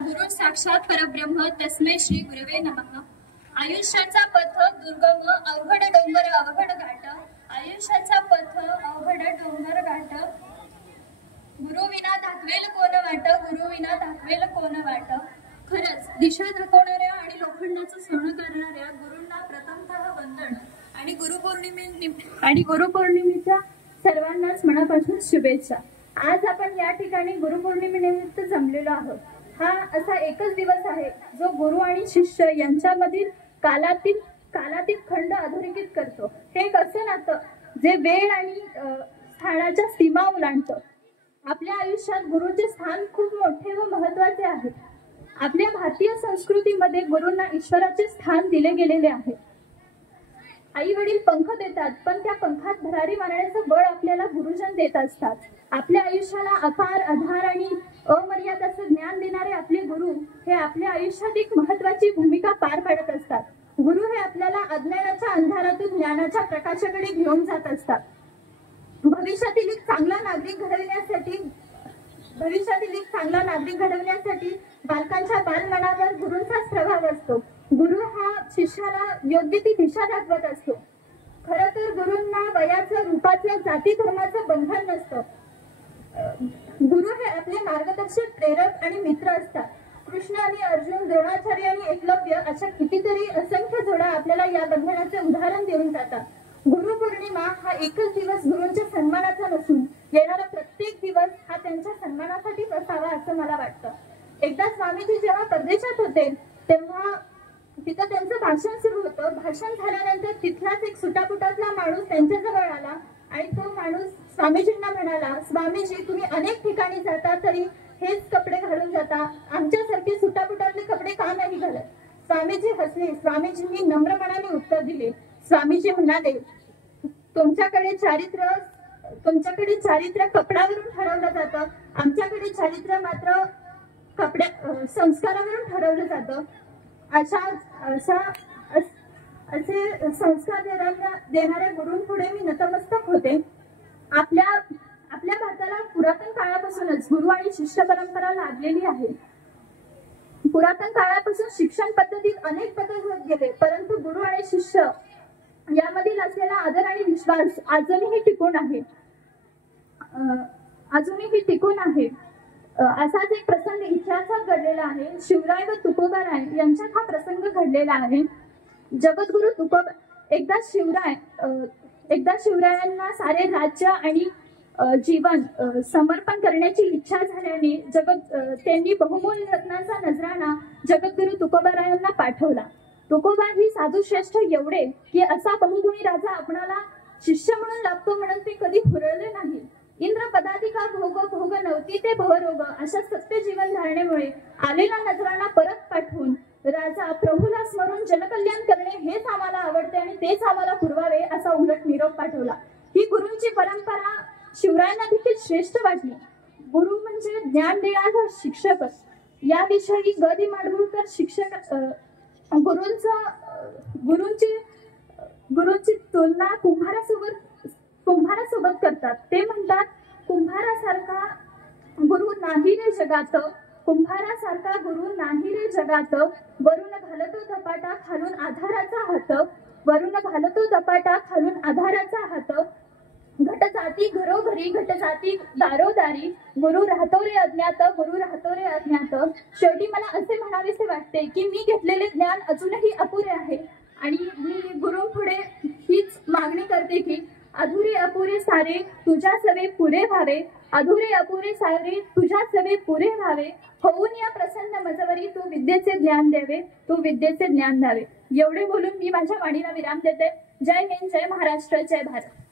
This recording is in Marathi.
गुरु साक्षात परब्रह्म तस्मै श्री गुरवे नमः। आयुष्याचा पथ दुर्गम अवघड डोंगर अवघड घाट, आयुष्याचा पथ अवघड डोंगर घाट, गुरु विना दाखवेल कोण वाट, गुरु विना दाखवेल कोण वाट। खरंच दिशा दाखवणाऱ्या आणि लोखंडाचं सोनं करणाऱ्या गुरूंना प्रथमतः वंदन आणि गुरुपौर्णिमेच्या सर्वांनाच मनापासून शुभेच्छा। आज आपण या ठिकाणी गुरुपौर्णिमेनिमित्त जमलेलो आहोत। हा असा एकच दिवस आहे जो गुरु आणि शिष्य यांच्यामधील कालातीत खंड अधोरेखित करतो। हे एक असं नातं जे वेळ आणि स्थानाच्या सीमा ओलांडतं। आपल्या आयुष्यात गुरुचे स्थान खूप मोठे व महत्त्वाचे आहे। आपल्या भारतीय संस्कृतीमध्ये गुरूंना ईश्वराचे स्थान दिले गेलेले आहे। आई वडील पंख देतात, पण त्या पंखात भरारी मारण्याचं बळ आपल्याला गुरुजन देत असतात। आपल्या आयुष्याला अपार आधार आणि अमर्याद असं ज्ञान देणारे आपले गुरु हे आपल्या आयुष्यात एक महत्त्वाची भूमिका पार पाडत असतात। गुरु हे आपल्याला अज्ञानाच्या अंधारातून ज्ञानाच्या प्रकाशाकडे घेऊन जात असतात। भविष्यातील एक चांगला नागरिक घडविण्यासाठी बालकांच्या बालमनावर गुरूंचाच प्रभाव असतो। गुरु हा शिष्याला योग्य ती दिशा दाखवत असतो। खरं तर गुरूंना वयाचं, रूपाचं, जाती धर्माचं बंधन नसतं। गुरु हे आपले मार्गदर्शक, प्रेरक आणि मित्र असतात। कृष्ण आणि अर्जुन, द्रोणाचार्य आणि एकलव्य अशा कितीतरी असंख्य जोड्या आपल्याला या बंधनाचे उदाहरण देऊन जातात। गुरुपौर्णिमा हा एकच दिवस गुरूंच्या सन्मानाचा नसून येणारा प्रत्येक दिवस हा त्यांच्या सन्मानासाठीच असावा असं मला वाटतं। एकदा स्वामीजी जेव्हा परदेशात होते तेव्हा तिथं त्यांचं भाषण सुरू होतं। भाषण झाल्यानंतर तिथलाच एक सुटापुटातला माणूस त्यांच्याजवळ आला आणि तो माणूस स्वामीजींना म्हणाला, स्वामीजी तुम्ही अनेक ठिकाणी जाता तरी हेच कपडे घालून जाता, आमच्यासारखे सुटापुटातले कपडे का नाही घालत? स्वामीजी हसले। स्वामीजींनी नम्रपणाने उत्तर दिले। स्वामीजी म्हणाले, तुमच्याकडे चारित्र्य कपड्यावरून ठरवलं जातं, आमच्याकडे चारित्र्य मात्र संस्कारावरून ठरवलं जातं। असे संस्कार देणाऱ्या गुरूंपुढे मी नतमस्तक होते। आपल्या भारताला पुरातन काळापासूनच गुरु आणि शिष्य परंपरा लाभलेली आहे। पुरातन काळापासून शिक्षण पद्धतीत अनेक बदल होत गेले, परंतु गुरु आणि शिष्य यामधील असलेला आदर आणि विश्वास अजूनही टिकून आहे। असाच एक प्रसंग इतिहासात घडलेला आहे। शिवराय व तुकोबाराय यांच्यात हा प्रसंग घडलेला आहे। जगद्गुरु तुकोबा एकदा शिवरायांना सारे राज्य आणि जीवन समर्पण करण्याची इच्छा झाल्याने त्यांनी बहुमोल रत्नांचा नजराणा जगद्गुरु तुकोबारायांना पाठवला। तुकोबा ही साधू श्रेष्ठ एवढे की असा बहुगुणी राजा आपणाला शिष्य म्हणून लाभतो म्हणून ते कधी हुरळले नाही। इंद्र पदाधिका भोग नव्हती ते भवरोग अशा सत्य जीवन धारणेमुळे आलेला नजराणा परत पाठवून राजा प्रभूला स्मरून जनकल्याण करणे हेच आम्हाला आवडते आणि तेच आम्हाला पुरवावे असा उलट निरोप पाठवला। ही गुरूंची परंपरा शिवरायांना देखील श्रेष्ठ वाटली। गुरु म्हणजे ज्ञान देणारा शिक्षक। याविषयी ग दि माडगूळकर गुरूंची तुलना कुंभारासोबत करतात। ते म्हणतात, कुंभारासारखा गुरु नाही रे जगात, कुंभारासारखा गुरु नाही रे जगात, वरून घालतो धपाटा खालून आधाराचा हात, वरून घालतो धपाटा खालून आधाराचा हात, घट जाती घरोघरी घट जाती दारोदारी, गुरु राहतो रे अज्ञात, गुरु राहतो रे अज्ञात। शेवटी मला असे म्हणावेसे वाटते की मी घेतलेले ज्ञान अजूनही अपुरे आहे आणि मी गुरूंपुढे हीच मागणी करते की अधुरे अपुरे सारे तुझ्या सवे पुरे व्हावे, अधुरे अपुरे सारे तुझ्या सवे पुरे व्हावे, होऊन या प्रसन्न मजवरी तू विद्येचे ज्ञान द्यावे, तू विद्येचे ज्ञान द्यावे। एवढे बोलून मी माझ्या वाणीला विराम देते। जय हिंद, जय महाराष्ट्र, जय भारत।